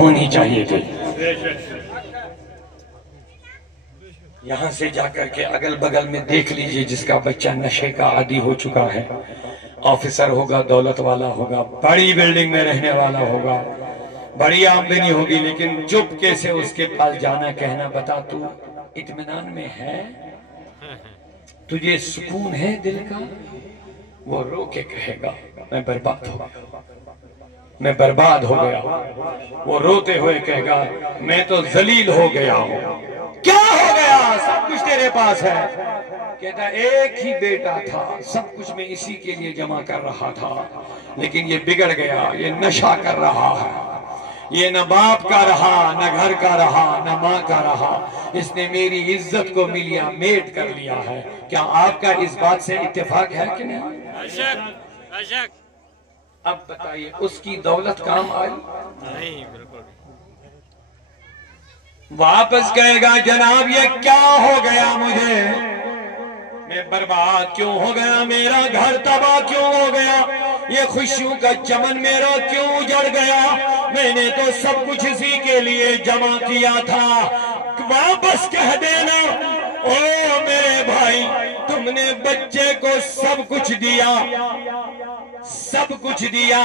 ہونی چاہیے تھی۔ یہاں سے جا کر کے اگل بگل میں دیکھ لیجئے جس کا بچہ نشے کا عادی ہو چکا ہے، آفیسر ہوگا، دولت والا ہوگا، بڑی بلڈنگ میں رہنے والا ہوگا، بڑی آمدنی ہوگی، لیکن چپکے سے اس کے پاس جانا، کہنا بتا تو اطمینان میں ہے، تجھے سکون ہے دل کا؟ وہ رو کے کہے گا میں برباد ہو گیا، میں برباد ہو گیا۔ وہ روتے ہوئے کہے گا میں تو ذلیل ہو گیا ہوں۔ کیا ہو گیا؟ سب کچھ تیرے پاس ہے۔ کہتا ایک ہی بیٹا تھا، سب کچھ میں اسی کے لیے جمع کر رہا تھا، لیکن یہ بگڑ گیا، یہ نشہ کر رہا ہے، یہ نہ باپ کا رہا، نہ گھر کا رہا، نہ ماں کا رہا، اس نے میری عزت کو ملیا میٹ کر لیا ہے۔ کیا آپ کا اس بات سے اتفاق ہے کہ نہیں؟ اب بتائیے اس کی دولت کام آئی؟ نہیں، بالکل۔ واپس کہے گا جناب یہ کیا ہو گیا مجھے، میں برباد کیوں ہو گیا، میرا گھر تباہ کیوں ہو گیا، یہ خوشیوں کا چمن میرا کیوں اجڑ گیا، میں نے تو سب کچھ اسی کے لیے جمع کیا تھا۔ واپس کہہ دینا او میرے بھائی تم نے بچے کو سب کچھ دیا، سب کچھ دیا،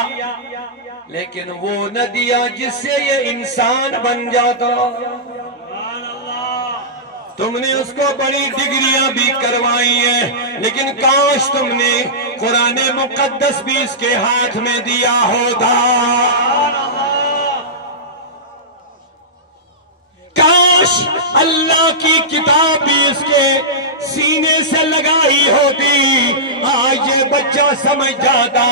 لیکن وہ نہ دیا جس سے یہ انسان بن جاتا۔ تم نے اس کو بڑی ڈگریاں بھی کروائی ہیں، لیکن کاش تم نے قرآن مقدس بھی اس کے ہاتھ میں دیا ہوتا، کاش اللہ کی کتاب بھی اس کے سینے سے لگائی ہوتی، آج یہ بچہ سمجھ جاتا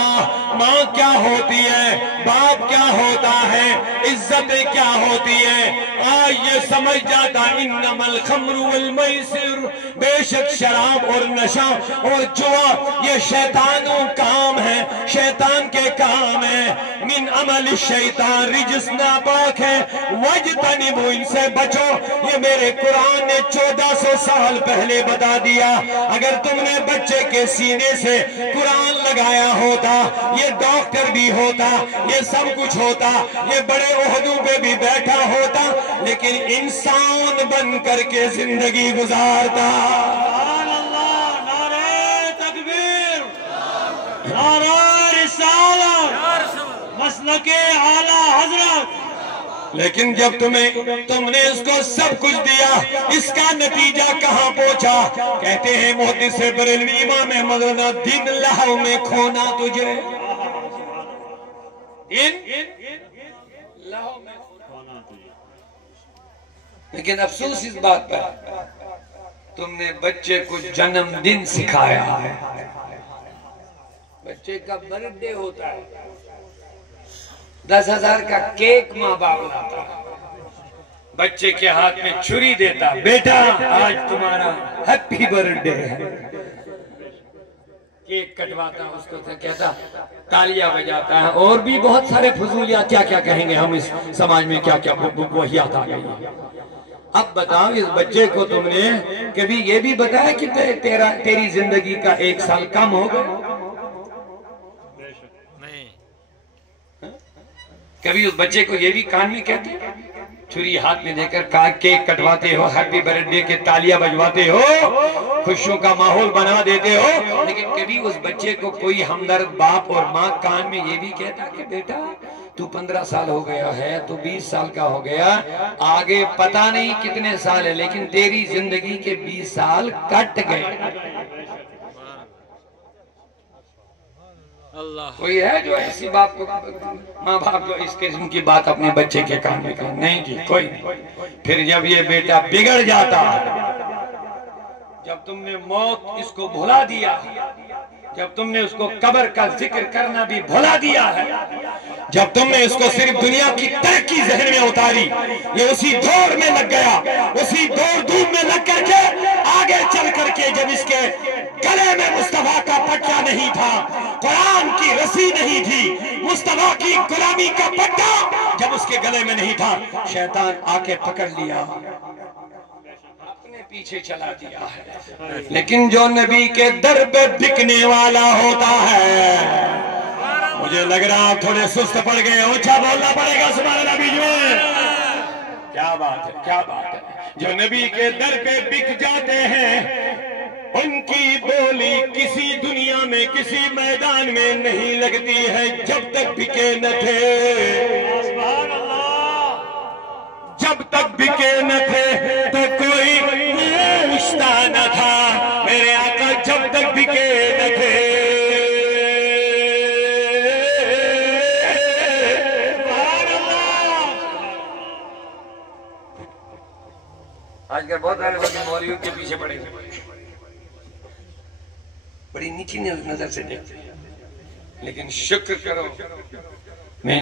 ماں کیا ہوتی ہے، باپ کیا ہوتا ہے، عزتیں کیا ہوتی ہے، آج یہ سمجھ جاتا انما الخمر والمیسر، بے شک شراب اور نشہ اور جوا یہ شیطانوں کام ہے، شیطان کے کام ہے، من عمل الشیطان رجس ناپاک ہے، وجتنبوا ان سے بچو، یہ میرے قرآن نے 1400 سال پہلے بتا دیا۔ اگر تم نے بچے کے سینے سے قرآن لگایا ہوتا، یہ ڈاکٹر بھی ہوتا، یہ سب کچھ ہوتا، یہ بڑے عہدوں پہ بھی بیٹھا ہوتا، لیکن انسان بن کر کے زندگی گزارتا۔ نعرہ تکبیر، نعرہ رسالت، مسلک اعلی حضرت۔ لیکن جب تم نے اس کو سب کچھ دیا، اس کا نتیجہ کہاں پہنچا؟ کہتے ہیں محدث بریلوی امام احمد رضا دن لہو میں کھونا تجھے، دن لہو میں کھونا تجھے، لیکن افسوس اس بات پر تم نے بچے کو جنم دن سکھایا ہے۔ بچے کا برتھ ڈے ہوتا ہے، 10,000 کا کیک ماں باپ لاتا، بچے کے ہاتھ میں چھری دیتا، بیٹا آج تمہارا ہیپی برتھ ڈے ہے، کیک کٹواتا، اس کو کہتا، تالیاں بجاتا ہے، اور بھی بہت سارے فضولیات، کیا کیا کہیں گے ہم اس سماج میں، کیا کیا وحیات آ گئی ہے۔ اب بتاؤ اس بچے کو تم نے کبھی یہ بھی بتایا کہ تیری زندگی کا 1 سال کم ہو گیا؟ کبھی اس بچے کو یہ بھی کان میں کہتے ہیں، چھری ہاتھ میں دے کر کیک کٹواتے ہو، ہیپی برتھ ڈے کے تالیاں بجواتے ہو، خوشیوں کا ماحول بنا دیتے ہو، لیکن کبھی اس بچے کو کوئی ہمدرد باپ اور ماں کان میں یہ بھی کہتا کہ بیٹا تو 15 سال ہو گیا ہے، تو 20 سال کا ہو گیا، آگے پتہ نہیں کتنے سال ہے، لیکن تیری زندگی کے 20 سال کٹ گئے۔ کوئی ہے جو ایسی باپ کو، ماں باپ جو اس قسم کی بات اپنے بچے کے کان میں کہے؟ نہیں جی، کوئی نہیں۔ پھر جب یہ بیٹا بگڑ جاتا، جب تم نے موت اس کو بھلا دیا، جب تم نے اس کو قبر کا ذکر کرنا بھی بھلا دیا ہے، جب تم نے اس کو صرف دنیا کی ترقی ذہن میں اتاری، یہ اسی دور میں لگ گیا، اسی دور دھوم میں لگ کر کے آگے چل کر کے جب اس کے گلے میں مصطفیٰ کا پٹا نہیں تھا، قرآن کی رسی نہیں تھی، مصطفیٰ کی غلامی کا پٹا جب اس کے گلے میں نہیں تھا، شیطان آ کے پکڑ لیا، اپنے پیچھے چلا دیا ہے۔ لیکن جو نبی کے در پہ بکنے والا ہوتا ہے مجھے لگ رہا آپ تھوڑے سست پڑ گئے، اونچا بولنا پڑے گا سبحان اللہ بیچ میں. کیا بات ہے، کیا بات ہے. جو نبی کے در پہ بک جاتے ہیں ان کی بولی کسی دنیا میں کسی میدان میں نہیں لگتی ہے جب تک بکے نہ تھے. سبحان اللہ. جب تک بکے نہ تھے تو کوئی پوچھتا نہ تھا. میرے آقا جب تک بکے نہ تھے. آج کل بہت سارے لوگ مولویوں کے پیچھے پڑے ہوئے بڑی نیچی نظر سے دیکھتے ہیں، لیکن شکر کرو